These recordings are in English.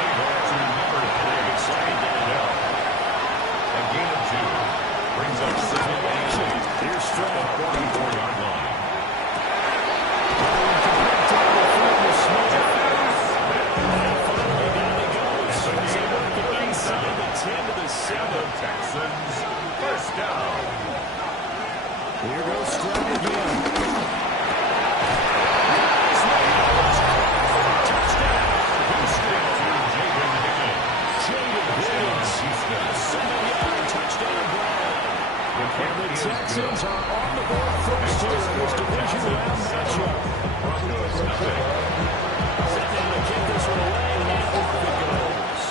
to number 3. Second down. A gain of 2. Brings up second and 8. Here's Stroud at the 44-yard line. Texans, first down. Here goes Stroud again. Touchdown. Houston to Jaden Higgins. Houston, a 7-yard touchdown drive. And the Texans are on the board first here in this division round matchup. Broncos, nothing. Set down to kick this one away, and off it goes.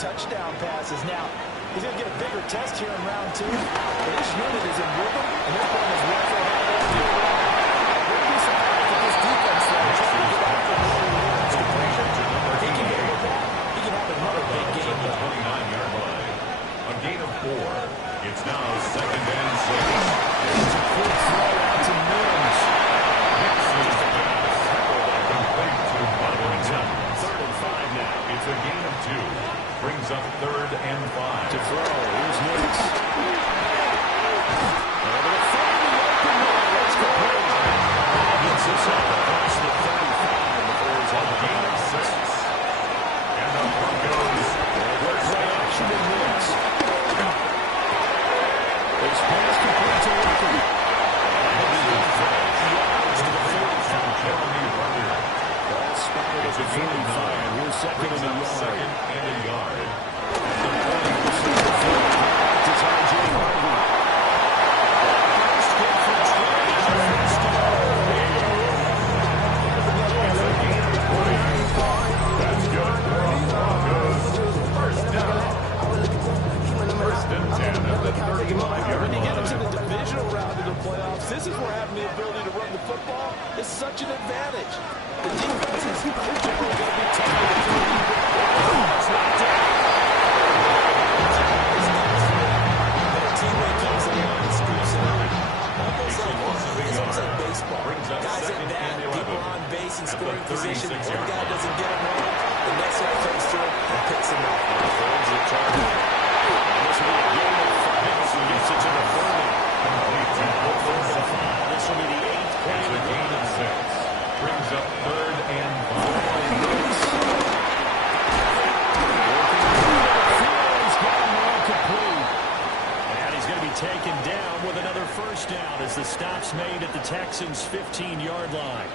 Touchdown passes. Now, he's going to get a bigger test here in round 2. But this unit is in rhythm, and this one is well for him. Wouldn't be surprised if this defense tries to get after he can get with that. He can have another big game. 29-yard line. A gain of 4. It's now second and 6. It's a quick throw out to Mims. Mixes the pass. Complete to Baldwin. Third and 5 now. It's a gain of 2. Brings up third and 5. To throw. Here's Mims. Over the front of the open man. Let's go. Gets this up across the 35. And the Bears have a gain of 6. And the Broncos. Play action in Mims. His pass complete to Walker. Yards to the 45. Jeremy Rucker. Ball spotted at the 45. Here's second and a yard. Second and a yard. To T.J. Harvey. That's good. Broncos. First down. First and 10 at the 35-yard When you get into line. the divisional round of the playoffs, this is where having the ability to run the football is such an advantage. The defense is generally going to be tough to defend. It's not down. A teammate comes along and scoops it up. Almost like baseball. Guys at bat, people on base in scoring position. One guy doesn't get him wrong. The next guy comes through and picks him up. Throws the target. This will be a game of 5. So gets it to the 30. Complete to Baldwin. This will be the 8th play It's of a the gain of game. 6. Brings up third and 5. And he's going to be taken down with another first down as the stop's made at the Texans' 15-yard line.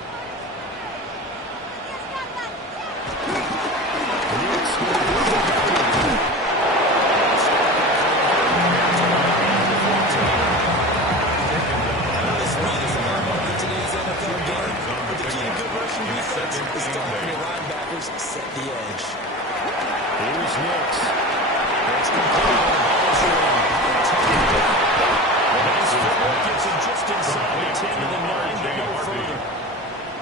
Set the edge. Here's Nix. It's complete. Nice footwork gets him just inside the 10 to the 9, but no further.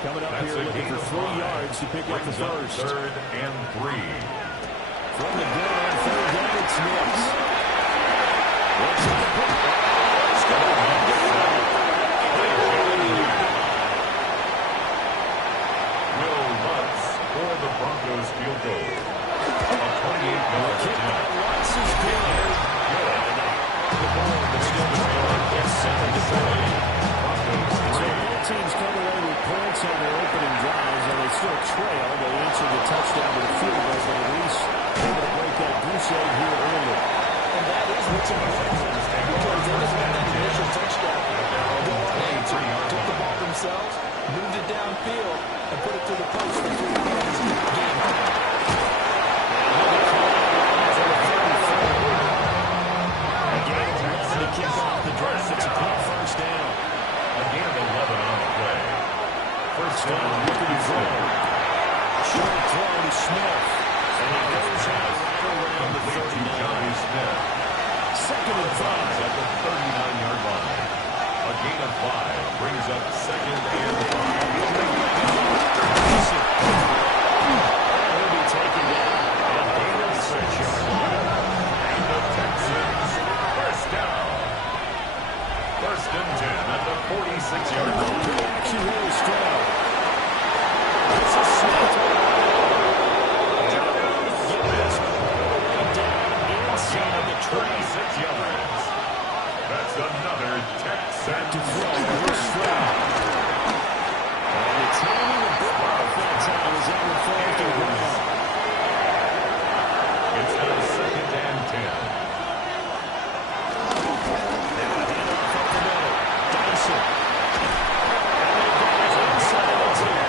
Coming up here looking for 3 yards to pick up the first. Third and 3. From the goal on third down, it's Nix. Looks like a pick. Let's go. Will Lutz for the Broncos field goal. A 28-yard Kick by attempt. Lutz is good. The ball is still trailing. It's 7-3. So both teams come away with points on their opening drives, and they still trail. They answer the touchdown with a field goal, but at least able to break that goose egg here early. And that is what's important. Because they just got that initial touchdown. Go on in, took the ball themselves, moved it downfield, and put it to the post for 3 yards. Game on. To kick off the drive, it's a quick first down. A gain of 11 on the play. First down, Looking to throw. Short throw to Smith. And he goes out right around the complete to 39. Johnny Smith. Second and 5. At the 39-yard line. A gain of 5 brings up 2nd and 5. He'll be taken down and gain of 6-yard line. And the Texans first down. 1st and 10 at the 46-yard line. The action here is strong. It's a snap. Inside the 26 yards. That's another Texan To throw. Here's Stroud. And it's handing the ball off that time as that one falls to the ground. It's now 2nd and 10. Now a handoff up the middle. Dyson. And they've got it inside the 10.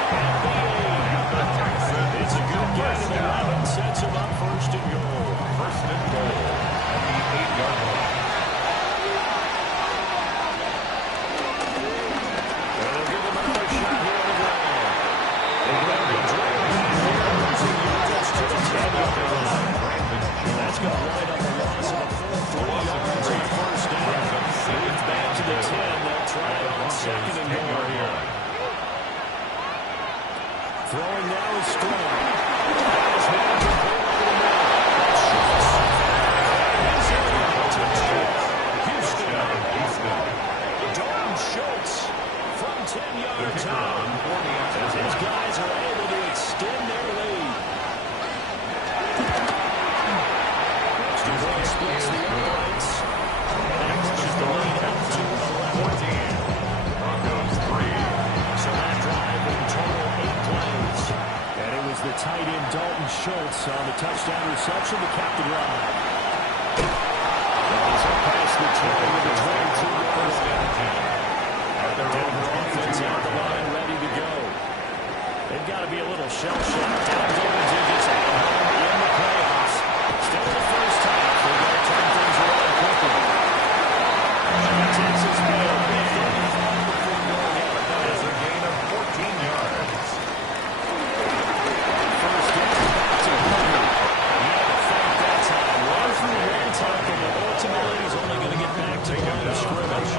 And the Texans It's a good gain of 11. Sets him up 1st and goal. 1st and goal at the 8-yard line. And they'll give him another shot here on the ground. They're going to be driving here, losing yards to the 10-yard line. That's going to wind up a loss of a full 3 yards on 1st down. Moved back to the 10. They'll try it on 2nd and goal here. Throwing now is Stroud. Has managed to pull over the middle. Houston. Dalton Schultz from 10 yards out. As his guys are able to extend their lead. Stewart splits the uprights. And that pushes the lead up to 11. Broncos 3. So that drive in total 8 plays. And it was the tight end Dalton Schultz on the touchdown reception to cap the drive. He's up past the 10 with a 22-yard line. Denver offense out the line, ready to go. They've got to be a little shell-shocked. Down double digits at home in the playoffs. Still the first half. They've got to turn things around quickly. Texas made a big It's a gain of 14 yards. first down back to Hunter. He had to fight that time. Run through one tackle, but ultimately he's only going to get back to the line of scrimmage.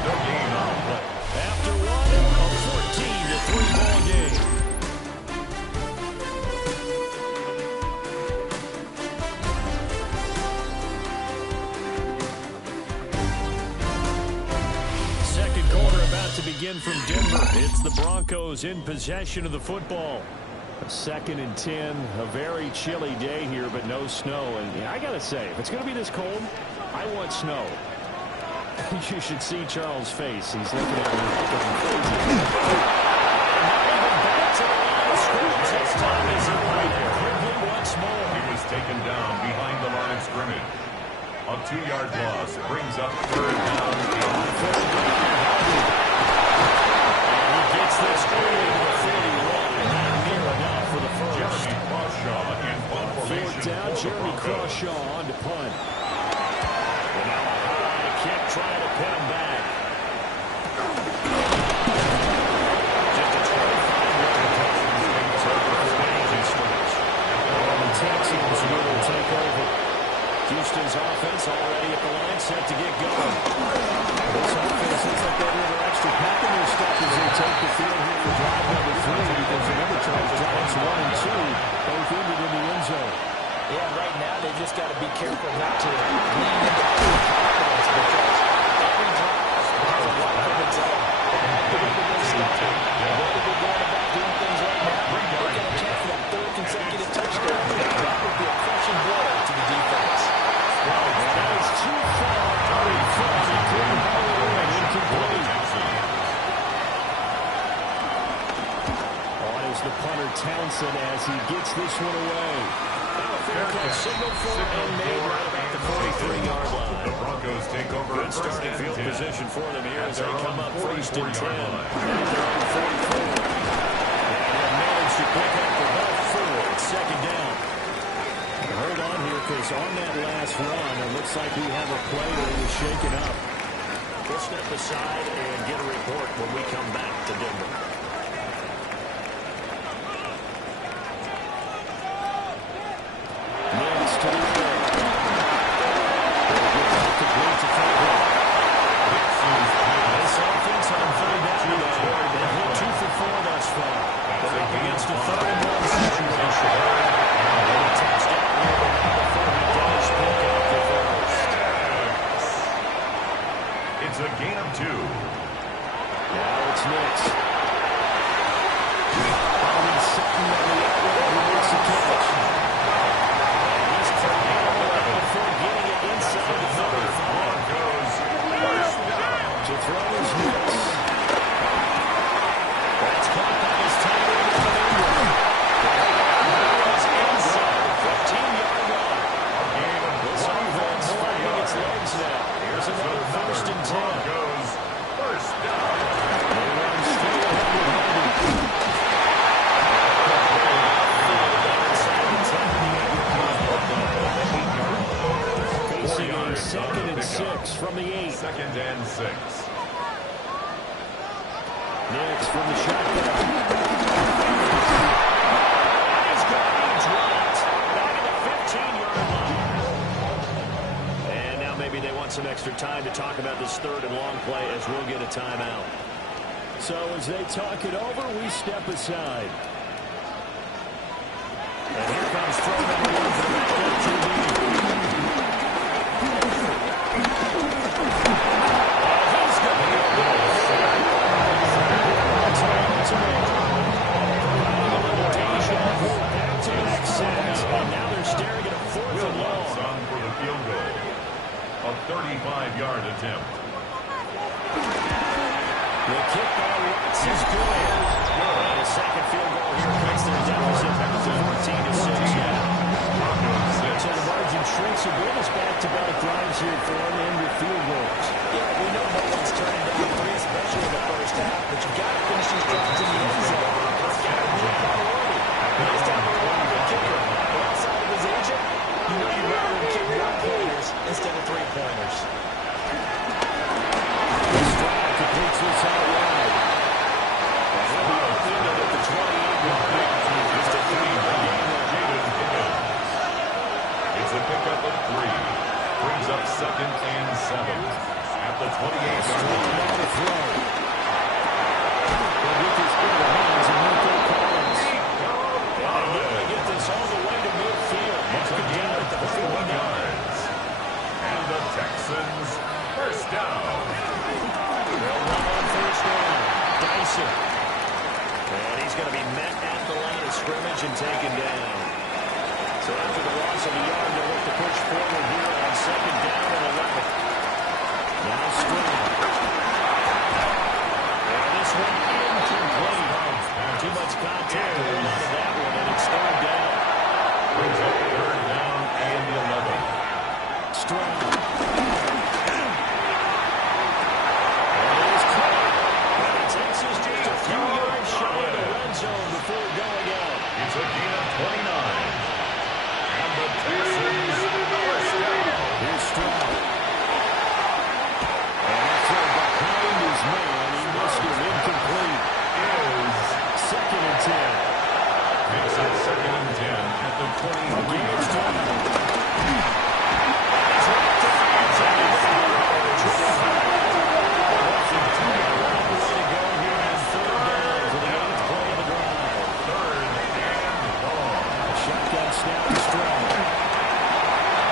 No gain on play. After one, a 14-3 ball game. Second quarter about to begin from Denver. It's the Broncos in possession of the football. A 2nd and 10, a very chilly day here, but no snow. And I got to say, if it's going to be this cold, I want snow. You should see Charles' face. He's looking at me going crazy. Not even back to the line of scrimmage. This time is right there. Quickly once more. He was taken down behind the line of scrimmage. A 2-yard loss brings up 3rd down. And he gets this early to the 41. Not near enough for the first. Jeremy Crawshaw in punt formation. 4th down. Jeremy Crawshaw on to punt. And now a high kick trying to pin him back. Just a 25-yard the Texans will take over. Houston's offense already at the line, set to get going. This offense looks like they're a little extra pack in their step as they take the field here for drive number 3, because remember, Charles, drives 1 and 2, both ended in the end zone. Yeah, right now they just got to be careful not to lean into confidence, because every drive has a life of its own. The way that they start, the way that they're going about doing things right now, they're going to catch for that 3rd consecutive touchdown. That would be a crushing blow to the defense. That is too far out in front. He couldn't hold it in. Incomplete. On is the punter Townsend as he gets this one away. Now a fair catch signal for and made right about the 43-yard line. The Broncos take over. Good starting field position for them here as they come up 1st and 10. Line. They're on 44. And they managed to pick up the ball forward. 2nd down. Hold on here, because on that last run, it looks like we have a play that was shaken up. We'll step aside and get a report when we come back to Denver. Mills to the air. Complete to Fairbairn. 2. Now it's Knicks. Alden Sutton on the outlet who makes the catch. He's turning it before getting it inside the 35. Broncos first down. To throw his Knicks. That's caught by his tight end Evan Ingram. He's inside the 15-yard line. This offense finding its legs now. Here's another first and 10. Broncos first down. They run straight ahead with Hardy. Facing a 2nd and 6 from the 8. 2nd and 6. Knicks from the shotgun. He's going to be dropped. Back at the 15-yard line. And now maybe they want some extra time to talk about this 3rd and long play as we'll get a timeout. So as they talk it over, we step aside. And here comes throw number 1 for the backup QB. And now they're staring at a 4th and long. On for the field goal. A 35-yard attempt. The kick by Watts is good. And a second field goal here cuts their deficit back to 14-6 now. So the margin shrinks a bit as back-to-back drives here for them and with field goals. Yeah, we know no one's turning down 3, especially in the first half, but you got to finish these drives in the end zone. It's got to be a priority. Nice to have a really good kicker. But outside of his agent, you know you'd rather him kick 1-pointers instead of 3-pointers. Stroud completes this out wide. And he'll be upended at the 28-yard line. Just a 3-point game there. It's a pickup of 3. Brings up 2nd and 7. At the 28-yard line. On the throw. They'll get this into the hands of Nico Collins. And they'll get this all the way to midfield. It's a gain of 21 yards. And the Texans first down. They'll run on first down. Dyson. And he's going to be met at the line of scrimmage and taken down. So after the loss of a yard, they'll look to push forward here on 2nd down and 11. Now Stroud. And this one incomplete. Too much contact to hold on to that one, and it's 3rd down. Brings up 3rd down and 11. Stroud. And it is caught. And it takes us just a few yards shy of the red zone before going out. It's a gain of 29. And the Texans first down. Here's Stroud. And that throw behind his man. He missed it. Incomplete. Is 2nd and 10. makes it 2nd and 10 at the 23-yard line. Shotgun snap to Stroud.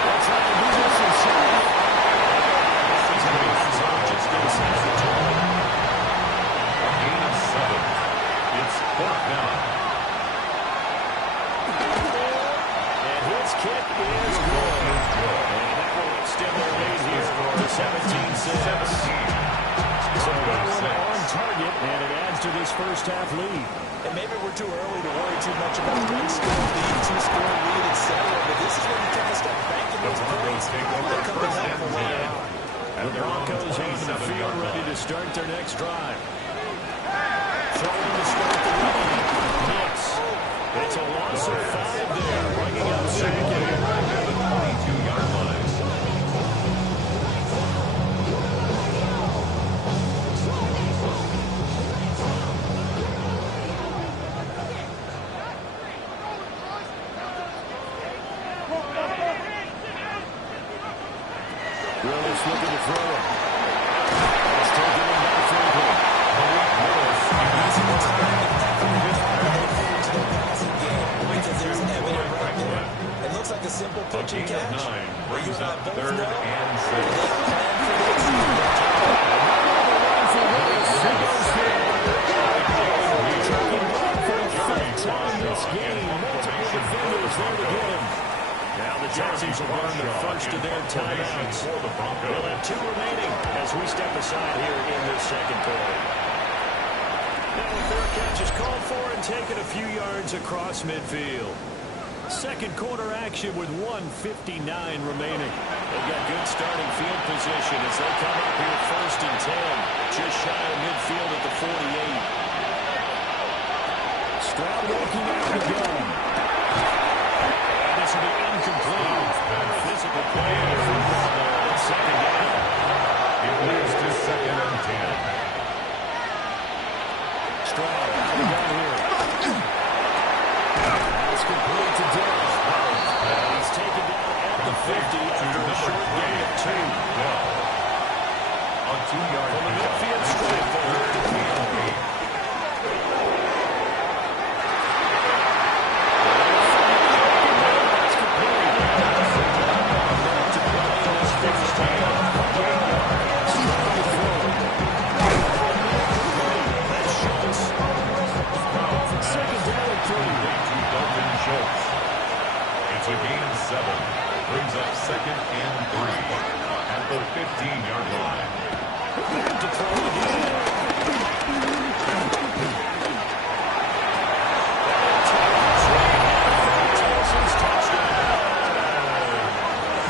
That's how they do this inside. Just inside the 20. A gain of 7. It's 4th down. And his kick is good. And that will extend their lead here to 17-6. So on target, and it adds to this first half lead. And maybe we're too early to worry too much about one-score lead, two-score lead, etc. But this is when you take a step back in those points. They'll come to helpful later on. The Broncos onto the field ready to start their next drive. Throwing to start the run. Knicks. It's a loss of 5 there, bringing up 2nd. At the 22-yard line. Willis looking to throw it. That's taken in by Franklin. It looks like a simple pitch and catch. 9 brings up 3rd and 6. first of their timeouts. For the Broncos. We'll have 2 remaining as we step aside here in this second quarter. Now a fair catch is called for and taken a few yards across midfield. Second quarter action with 1:59 remaining. They've got good starting field position as they come up here first and 10. Just shy of midfield at the 48. Stroud working out the gun. And this will be incomplete. Physical play in the football there at second down. It leads to second and 10. Stroud out of the gun here. That's complete to Dale. He's taken down at the 50 after a short gain of 2. On 2-yard From the midfield straight forward. It's a gain of 7. Brings up second and 3 at the 15-yard line.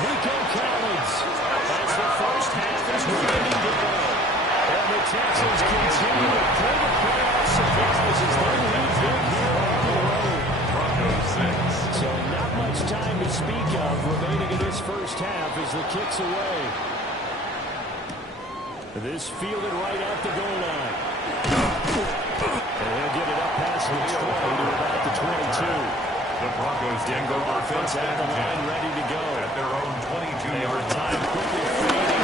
Nico Collins as the first half is winding down. And the Texans continue to play the playoff surprise as they lead big here on the road. Broncos 6. So not much time to speak of remaining in this first half as the kick's away. This fielded right at the goal line. And he'll get it up past the 20 to about the 22. The Broncos take over Offense first at the and 10 line, ready to go. at their own 22-yard line. Time quickly fading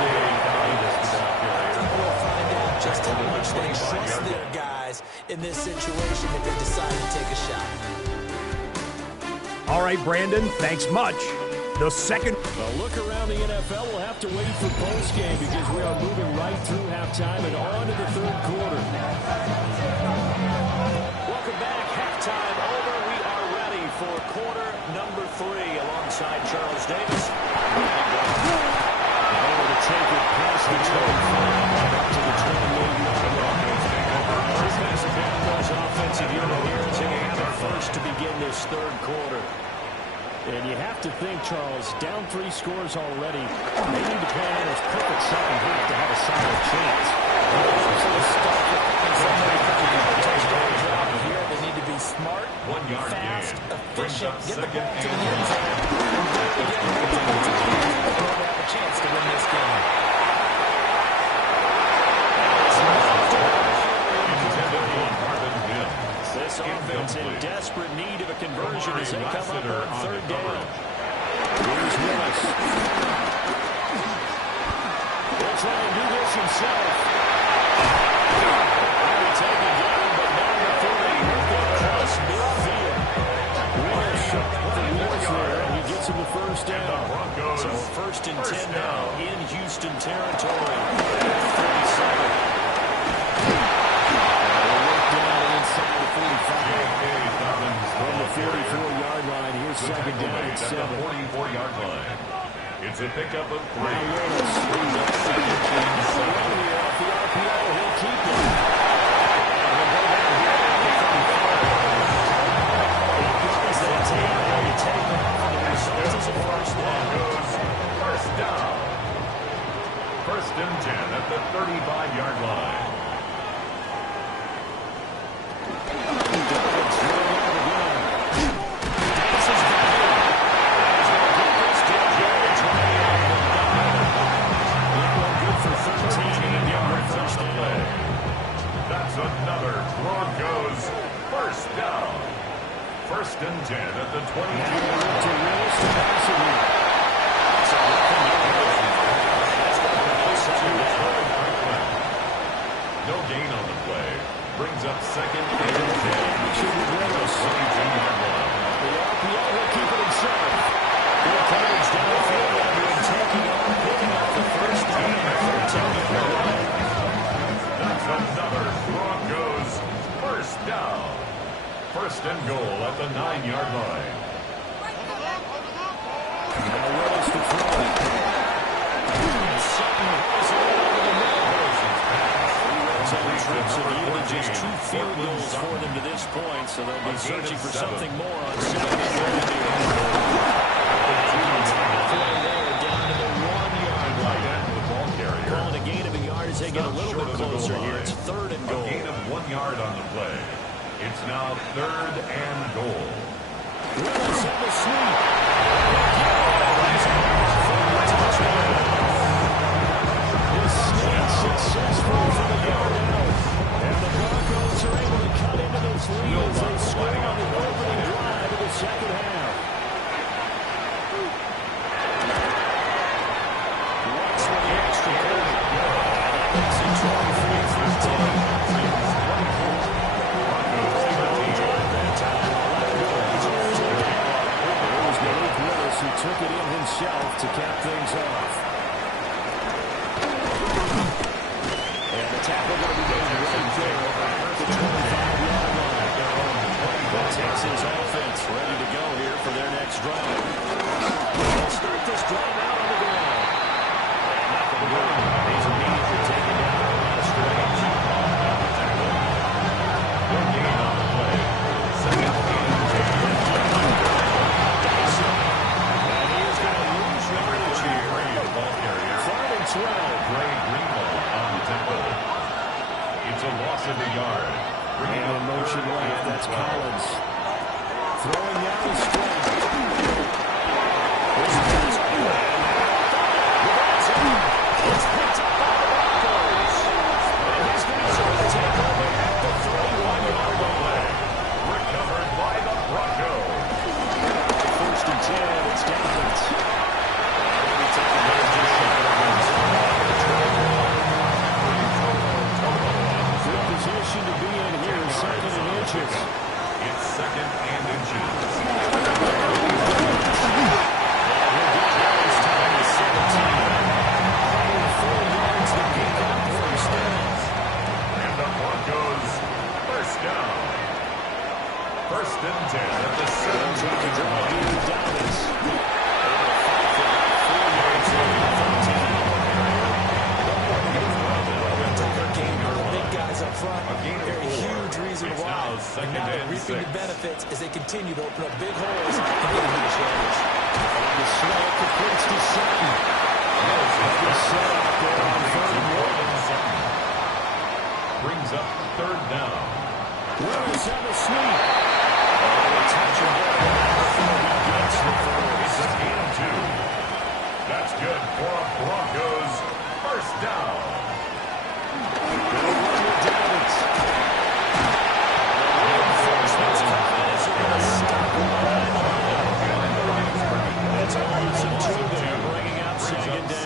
here in the second half. We'll find out just how much they trust their guys in this situation if they decide to take a shot. All right, Brandon, thanks much. The second... A look around the NFL, we'll have to wait for postgame because we are moving right through halftime and on to the third quarter. Welcome back. Halftime over. We are ready for quarter number 3 alongside Charles Davis. Able to take it past the 25 up to the 28-yard line. Broncos offensive unit here together first to begin this third quarter. And you have to think, Charles, down 3 scores already. They need to play in this perfect second half to have a solid chance. Here, they need to be smart, 1-yard fast, gain. efficient, get the Second ball to the and end zone. They have a chance to win this game. This offense in desperate need of a conversion as they come up on third down. Here's Willis. He'll try and do this himself. He'll take it down, but not before they get across midfield. Willis shot the wheels there, and he gets him the first down. So first and 10 now in Houston territory. 37. From the 44-yard line, here's second down and 7. 44-yard line. It's a pickup of 3. Willis brings up second and 7. Off the RPO, he'll keep it. And he'll go down here at the 35. He gets that tail, and he takes off, and the result is a first down. First down. First and 10 at the 35-yard line. That's another Broncos first down. First and 10 at the 22. No gain on the play. Brings up second and 10. The RPO will keep it himself. Good coverage downfield after him taking on, picking up the first down at 13-yard line. That's another Broncos first down. First and goal at the 9-yard line. wants to throw it. And Sutton hauls it over the middle. So the Troops have yielded just 2 field goals for them to this point, so they'll be searching for something more on Saturday. Down to the 1-yard line. Calling a gain of a yard as they get a little bit closer here. It's 3rd and goal. A gain of 1 yard on the play. It's now 3rd and goal. Willis have a sweep. His sneak successful for the yard out. And the Broncos are able to cut into this lead as they score on the opening drive of the second half. Watch for the extra point. That makes it 23-13. Who took it in himself to cap things off. And the tackle going to be made right there at the 25-yard line. The Texans offense ready to go here for their next drive. They'll start this drive out on the ground. Nothing good. He's immediately taken down the last range. No gain on the play. Second and 12. Gray Greenwald on the tempo. It's a loss of a yard. And in motion left, that's Collins. Throwing down the string. It's picked up by the Broncos. And he's going to try to take over at the 31-yard line. Recovered by the Broncos. 1st and 10, it's Davis. Position to be in here, 2nd and inches. It's 2nd and inches. It's time to 17. 4 yards to pick up where he stands. And the Broncos first down. 1st and 10 at the 17-yard line. Davis. Up front, a huge reason why. And now they're reaping the 6. benefits as they continue to open up big holes and get huge yards. The snap completes to Sutton. Good set out there on 3rd and 1. Brings up 3rd down. Willis have a sweep. Oh, touch and go. It's a gain of 2. That's good for a Broncos first down.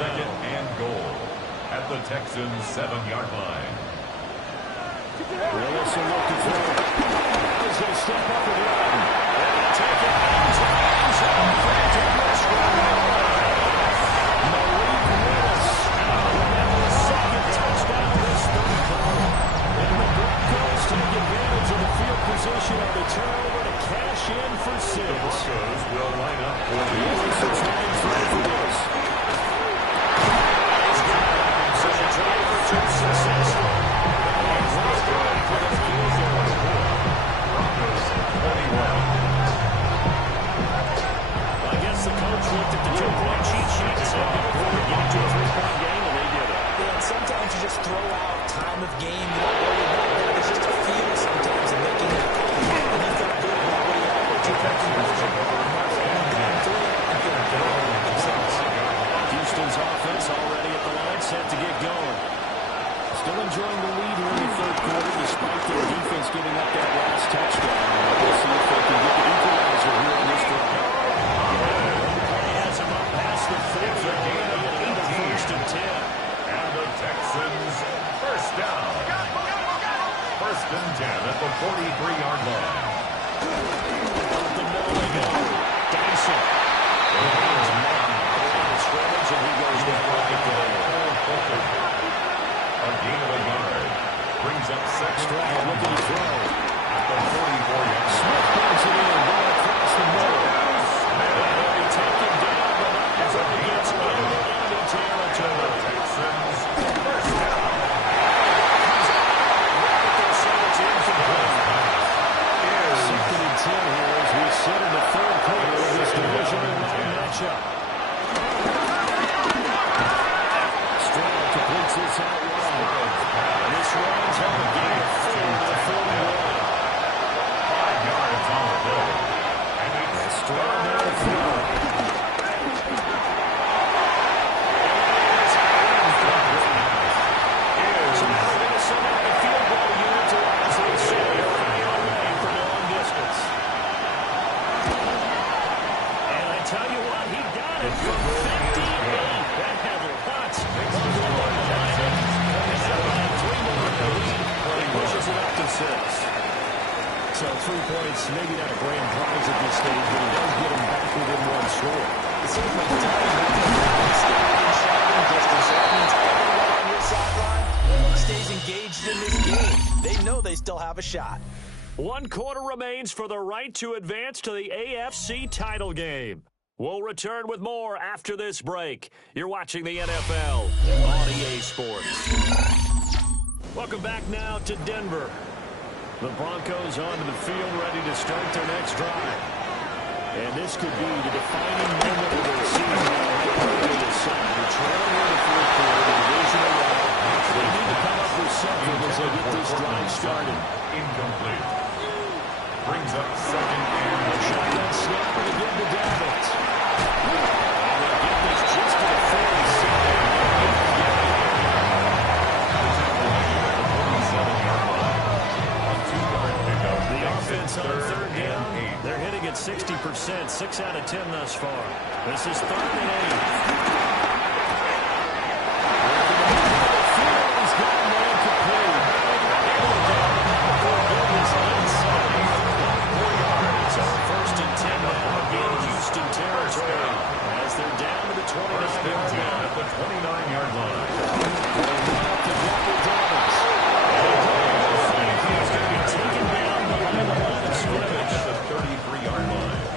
Second and goal at the Texans' 7-yard line. Willis will look to throw. He's going to step up and run. And take it into the end zone. Malik Willis. The 2nd touchdown this 3rd quarter. And the Broncos take advantage of the field position on the turnover to cash in for 6. The Broncos will line up for the Willis will try and throw for this. Successful. I guess the coach looked at the 2-point cheat sheet and said, we're getting to a 3-point game, and they did it. Yeah, and sometimes you just throw out time of game. You don't worry about that. It's just a feel sometimes of making it. And you feel good about what you have for 2-point conversion. Houston's offense already at the line, set to get going. Still enjoying the lead here in the 3rd quarter, despite their defense giving up that last touchdown. We'll see if they can get the equalizer here in this drive. Has him up past the 40. a gain of 1st and 10. And the Texans first down. 1st and 10 at the 43-yard line. Up the middle they go. Dyson. Scrimmage, and he goes down right there. A gain of a yard. Brings up 2nd. Stroud looking to throw. At the 44-yard line. Smith brings it in, right across the middle. Taken down, but not So 3 points, maybe not a grand prize at this stage, but he does get him back within one score. It seems like the time you have to stay in shouting distance. That means everyone on your sideline stays engaged in this game. They know they still have a shot. 1 quarter remains for the right to advance to the AFC title game. We'll return with more after this break. You're watching the NFL on EA Sports. Welcome back now to Denver. The Broncos onto the field, ready to start their next drive. And this could be the defining moment of their season. They're trailing in the fourth quarter, the divisional round. They need to come up with something as they get this drive started. Incomplete. Brings up second and a shotgun snap and again to Davis. And they'll get this just to the 47. The offense on third down, they're hitting at 60%, 6 out of 10 thus far. This is 3rd and 8. He's got a man complete. So 1st and 10 now in Houston territory as they're down to the 29-yard line. At the 29-yard line.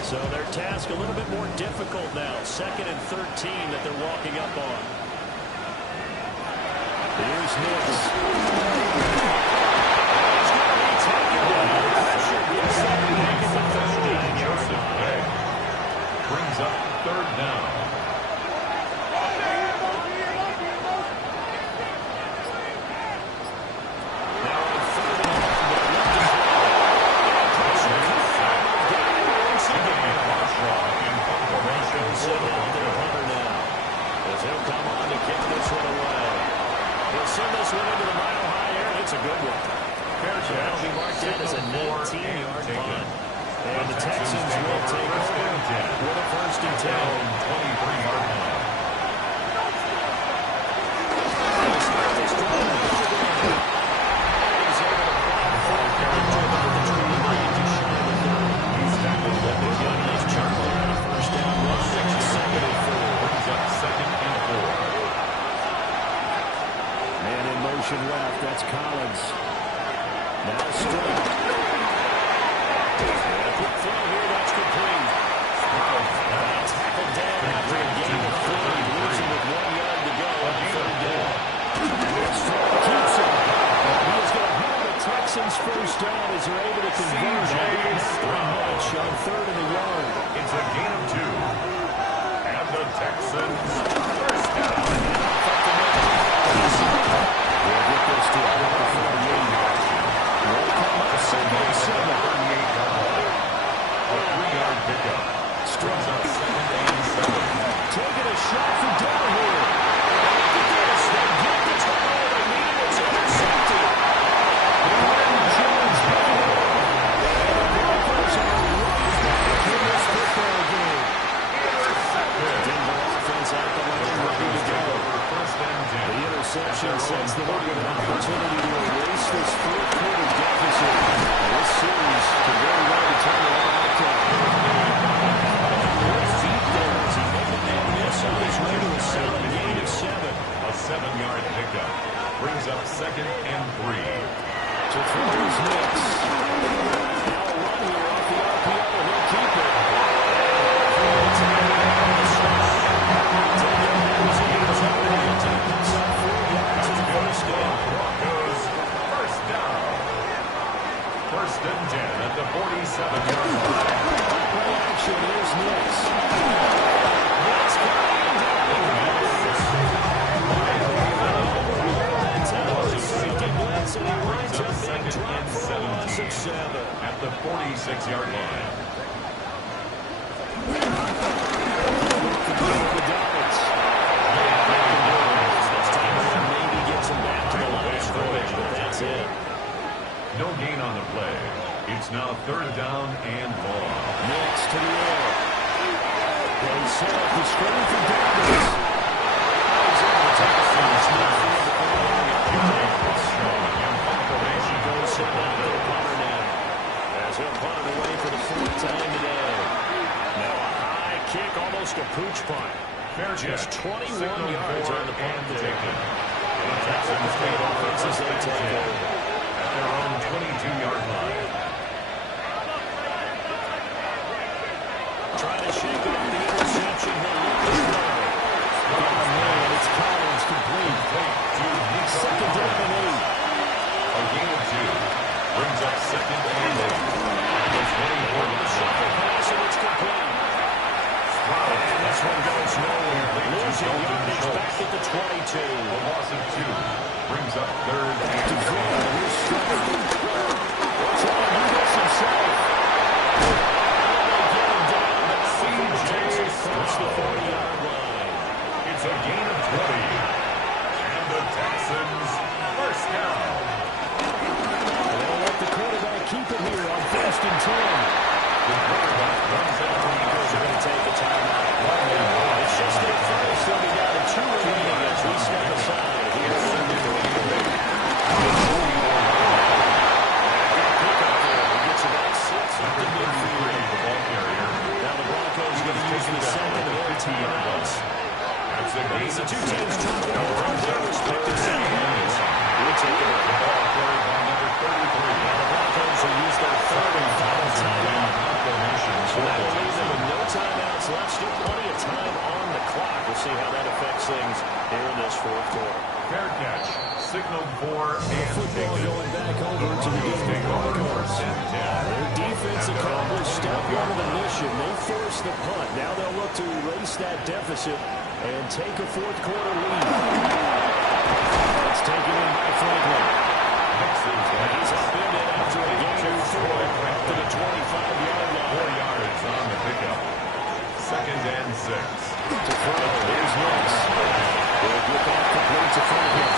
So their task a little bit more difficult now. 2nd and 13 that they're walking up on. Here's Nix. Brings up 3rd down. Send this one into the mile high air. It's a good one. That'll be marked out as a 19-yard punt. And the Texans will take over with a 1st and 10. 23-yard line. Left, that's Collins. Now Stroud. Quick throw here, that's complete. Tackled down after a gain of 3. Losing with 1 yard to go on 3rd down. Stroud keeps it. He is going to have the Texans first down as they're able to convert. Much on 3rd and the yard. It's a gain of 2. And the Texans first down. We'll get this to about the 48-yard. Will come up 2nd and 7. 38-yard line. A 3-yard pickup. Strings up 2nd and 7. Taking a shot for down here. Look at this. They get the turnover they need. It's intercepted. Jones back. And the Broncos are right back in this football game. Intercepted. Denver offense at the line, ready to go. The interception sends them up with an opportunity to erase this fourth quarter deficit. This series could very well determine our outcome. He made the man miss on his way to a solid gain of 7. A 7-yard pickup. Brings up 2nd and 3. To throw his Nix. Now a run here off the RPO, and he'll keep it. Broncos first down. 1st and 10 at the 47-yard line. Action is Nix. At the 46-yard line. Maybe gets him back to the line of scrimmage, but that's it. No gain on the play. It's now 3rd down and long. Next to the air. They set up the screen for Davis. As take over. At their own 22-yard line. Trying to shake off the interception. It's Collins complete. Second down and 8. A gain of 2. Brings up second and 8. At the 24-yard line. Pass and it's complete. And this one goes nowhere. Losing yardage back at the 22. A loss of 2. Brings up third and 4. First the 40-yard line. It's a gain of 20. And the Texans first down. They'll let the quarterback keep it here on 1st and 10. The quarterback runs out. They're going to take a timeout. It's just their first. They'll be down to 2 remaining as we step aside. Here's the gets about 6 at the midfield. Now the Broncos are going to use the second of their timeouts. As the two teams talk about their respective timeouts. We'll take it over. Ball carried by number 33. Now the Broncos will use their third and final timeout. So that will leave them with no timeouts left. Still plenty of time on the clock. We'll see how that affects things here in this fourth quarter. Fair catch. Signaled for and Football taken. going back over to the Denver Broncos. Their defense accomplished step 1 of the mission. They forced the punt. Now they'll look to erase that deficit and take a fourth quarter lead. It's taken in by Franklin. He's upended after a gain of 4 to the 25-yard line. 4 yards on the pickup. Second and 6. To Frank. Here's Knox. They'll get that complete to Franklin.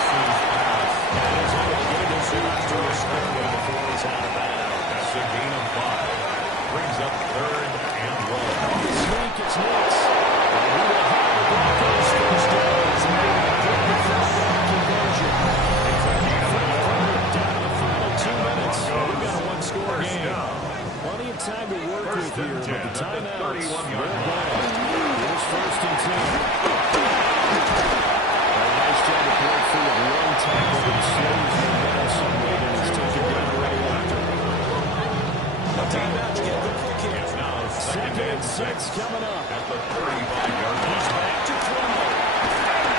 He's able to get this after a scramble before he's out of bounds. That's a gain of 5. Brings up third and 1. On the sneak, it's Knox. And he will have the Broncos first down. He's made a quick conversion. Down to the final 2 minutes. We've got a one-score game. Plenty of time to work with here, but the timeouts, they're gone. Here's 1st and 10. A nice job to break free of one tackle that slows him down somewhat, and he's taken down right after. A timeout to get the quick here. It's now Second and 6 coming up. at the 35-yard line. He's back to throw.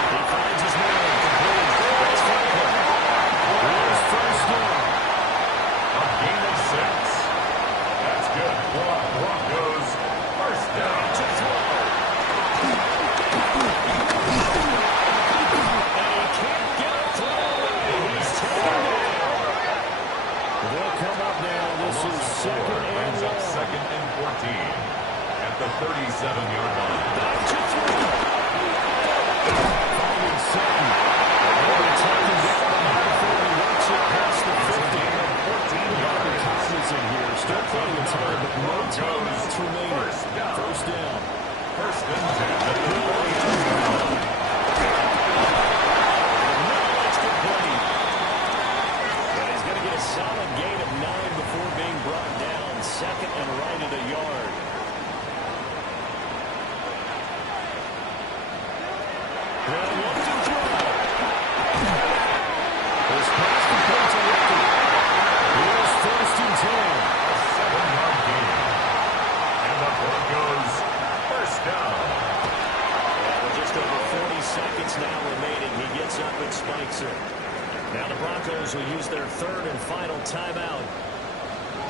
He finds his man. Complete. That's Franklin. Here's 1st down. A gain of 6. That's good for Broncos. First down. To throw. And he can't get a throw away. He's taken down. They'll come up now. This is second and Brings up 1. second and 14 at the 37-yard line. Back to throw. Finding Sutton. They're taking down the backfield and works it past the 50. 14-yard cognizant here. Still plenty of time, but no timeouts remaining. First down. First and 10 at the 40-yard line. Now it's complete. And he's going to get a solid gain of 9 before being brought down. Second and right at a yard. Well, look to throw. This pass complete to Ricky. Here's 1st and 10. 7-yard gain. And the Broncos first down. Yeah, with just over 40 seconds now remaining, he gets up and spikes it. Now the Broncos will use their third and final timeout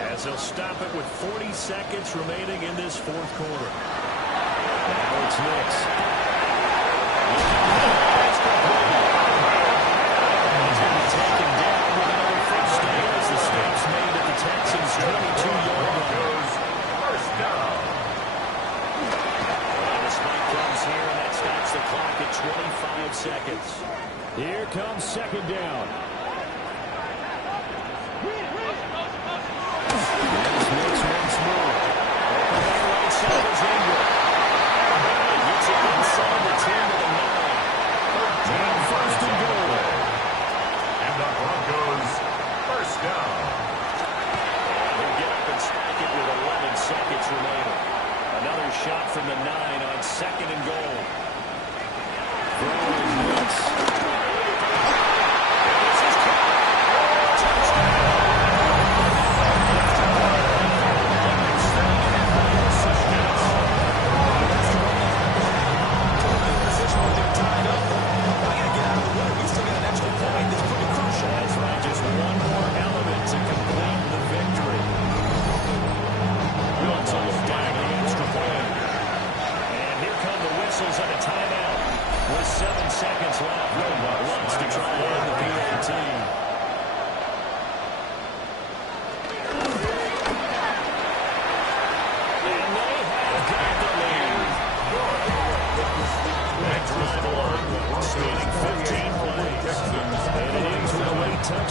as they'll stop it with 40 seconds remaining in this fourth quarter. Now it's Nix. It's complete. He's going to be taken down with another first down as the stop's made at the Texans' 22-yard line. Broncos first down. And the spike comes here, and that stops the clock at 25 seconds. Here comes second down. There's Nix once more. Open that right side is Ingram. He gets it inside the 10 to the 9. First and goal. And the Broncos first down. And he'll get up and spike it with 11 seconds remaining. Another shot from the 9 on second and goal. Throwing Nix. This is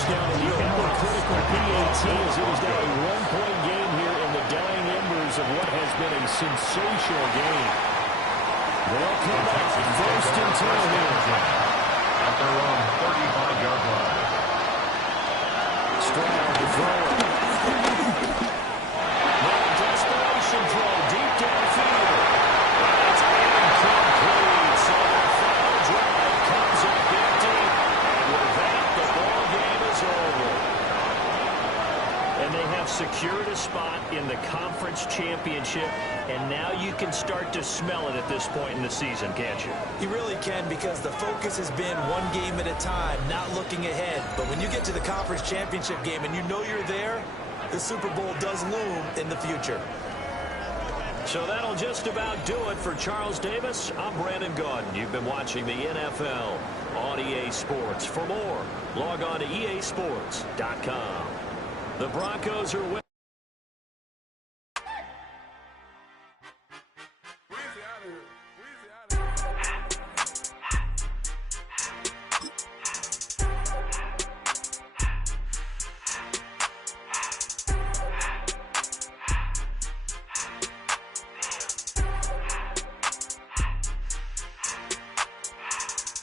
touchdown in the ever-critical PAT as it is now a one-point game here in the dying embers of what has been a sensational game. They'll come up first and 10 here. At their own 35-yard line. Stroud to throw it. Now a desperation throw deep downfield. It's incomplete. So the final drive comes up empty. And with that, the ball game is over. And they have secured a spot in the conference championship. And now you can start to smell it at this point in the season, can't you? You really can, because the focus has been one game at a time, not looking ahead. But when you get to the conference championship game and you know you're there, the Super Bowl does loom in the future. So that'll just about do it for Charles Davis. I'm Brandon Gaudin. You've been watching the NFL on EA Sports. For more, log on to easports.com. The Broncos are winning.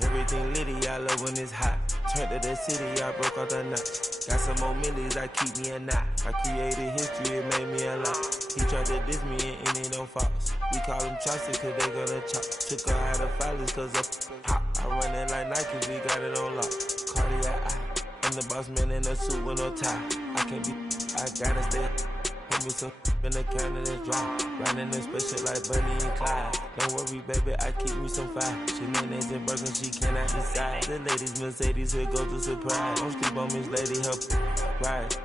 Everything litty, I love when it's hot. Turned to the city, I broke out the knot. Got some more millies, I keep me a knot. I created history, it made me a lot. He tried to diss me and it don't false. We call them chopsticks cause they gonna chop. Took her out of filers cause of hot. I run it like Nike, we got it on lock. Cardiac eye. I'm the boss man in a suit with no tie. I can't be, I gotta stay. Put me some in the counter that's dry. Riding in special like Bunny and Clyde. Don't worry, baby, I keep me some fire. Shenanigans and Birkin, she cannot decide. The ladies Mercedes, here go to surprise. Don't sleep on Miss Lady, help ride.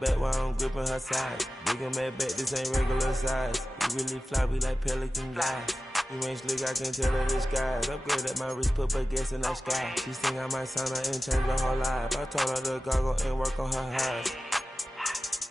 Back while I'm gripping her side. Big and mad back, this ain't regular size. We really fly, we like pelican guys. You ain't slick, I can tell her the skies. Upgrade at my wrist, put baguettes in the sky. She think I might sign her and change her whole life. I told her to goggle and work on her highs.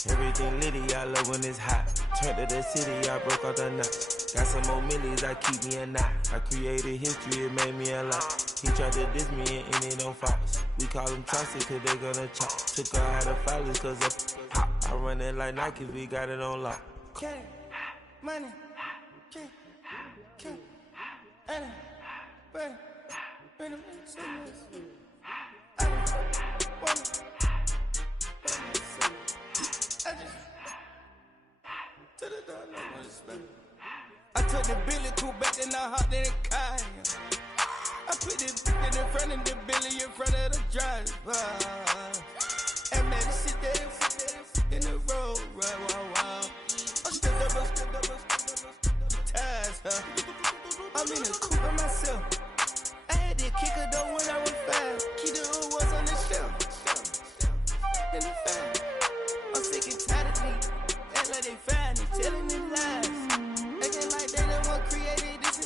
Everything litty, I love when it's hot. Turned to the city, I broke out the knot. Got some more millies, I keep me a knot. I created history, it made me a lot. He tried to diss me and it don't false. We call them chopsticks cause they gonna chop. Took her out of filers cause of hot. I run it like Nike, we got it on lock. Okay, money, okay, money, money, I took the Billy cool back and I hopped in the car. I put the in front of the Billy in front of the driver. And man, sit there in the road.